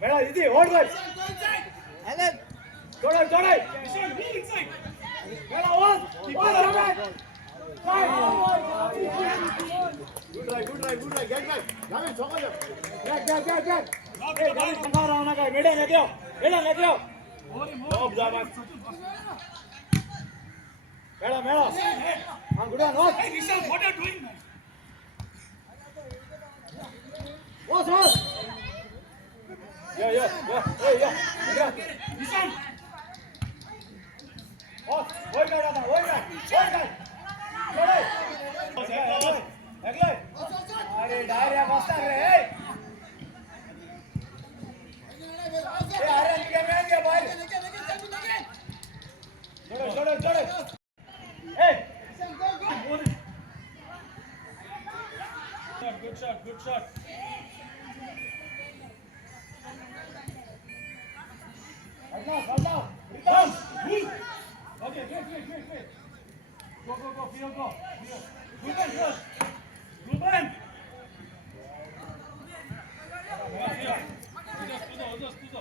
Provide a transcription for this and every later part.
Mera, easy, hold that. Alan. Jordan. Mera, one. Good try. Get back. Ramesh, chokka jab. Get. Hey, Ramesh, chokka rana ka. Mera, let go. Stop, Zaman. Mera. Good on, what? Hey, Vishal, what are you doing, man? What? Yeah. Hey, yeah. Vishal. Oh, wait, guy. Agle. अरे diarrhoea बस्ता रे ए अरे निकल गया भाई छोड़ो ए Good shot. Hold now. Return. Okay, great. Go, Field, go. Ruben first. Ruben. Tudo.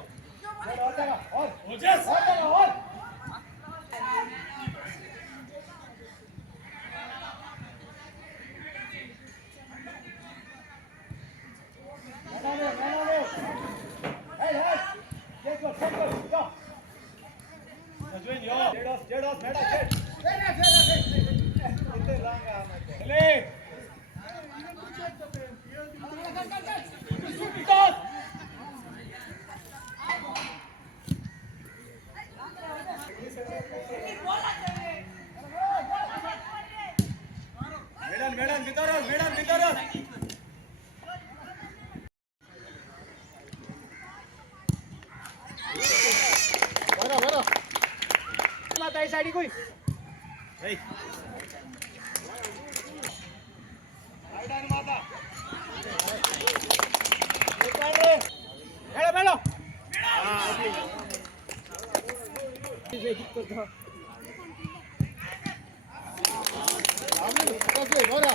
Ojas. Hey. Get go. Go. Jedos, meta, jet. Ite langa amate. Hele. Medan, Vitoros. Bueno. Mata esa ari koi. Hey. Aidan mata. Velo. Okay, bora.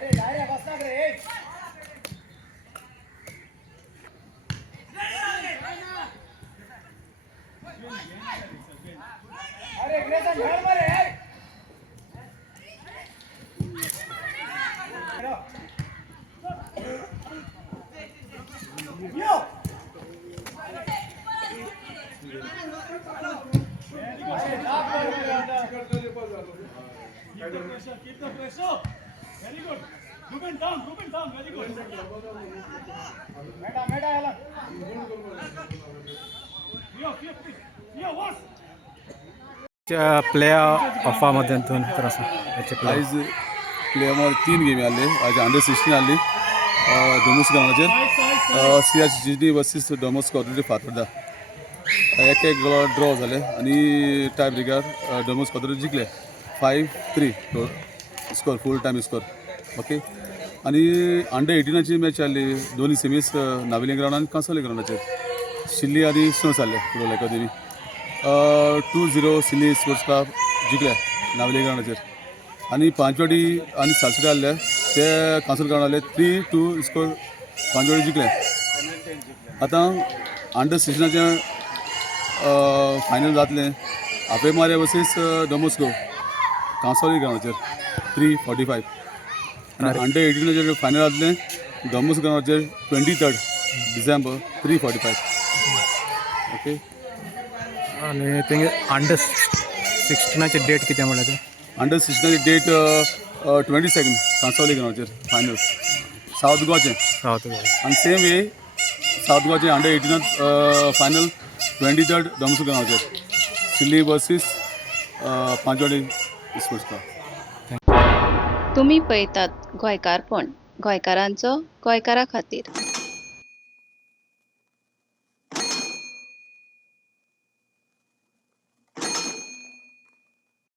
अरे डायरे बसना रे अरे Grayson घर मारे यो Keep the pressure. Very good. Ruben down. Very good. Meta Alan. Here, what? Player ऑफामधून तर असं याचे आज प्लेयरमध्ये 3 गेमी आले आज अंडर 16 आली डोमोस गावाचे CHGD वर्सेस डोमोस कॉर्पोरेटिव्ह फातर्डा एक ड्रॉ झाले आणि टाय ब्रेकर डोमोस कॉर्पोरेटिव्ह जिंकले 5-3 score full time score okay आणि अंडर 18ची मॅच आली दोन्ही सेमीज नावेली ग्राउंड आणि कांसावली ग्राउंडाचेर शिल्ली आणि स्नो चालले फुटबॉल अकादमी 2-0 सिल्ली स्पोर्ट्स क्लब जिंकले नावेली ग्राउंडाचेर आणि पांचवाडी आणि सालसडे आले ते कांसावली ग्राउंड आले 3-2 स्कोर पांचवाडी जिंकले आता अंडर 16चे फायनल जातले आपे मारे वर्सेस डोमोस्को कांसावली ग्राउंडाचेर 3:45 आणि अंडर 18 फायनल जातले दोमोस ग्राउंडाचेर 23 डिसेंबर 3:45. ओके. आणि ते अंडर 16ची डेट किती म्हणलं ते? अंडर 16 डेट 22 कांसावली ग्राउंडाचेर फायनल साऊथ गोवाचें. साऊथ गोवा. आणि सेम वे साऊथ गोवाचें अंडर 18 फायनल 23 दोमोस ग्राउंडाचेर Silli versus Panchawadi sports club. तुम्ही पळयतात गोंयकारपण, गोंयकारांचो गोंयकारा खातीर.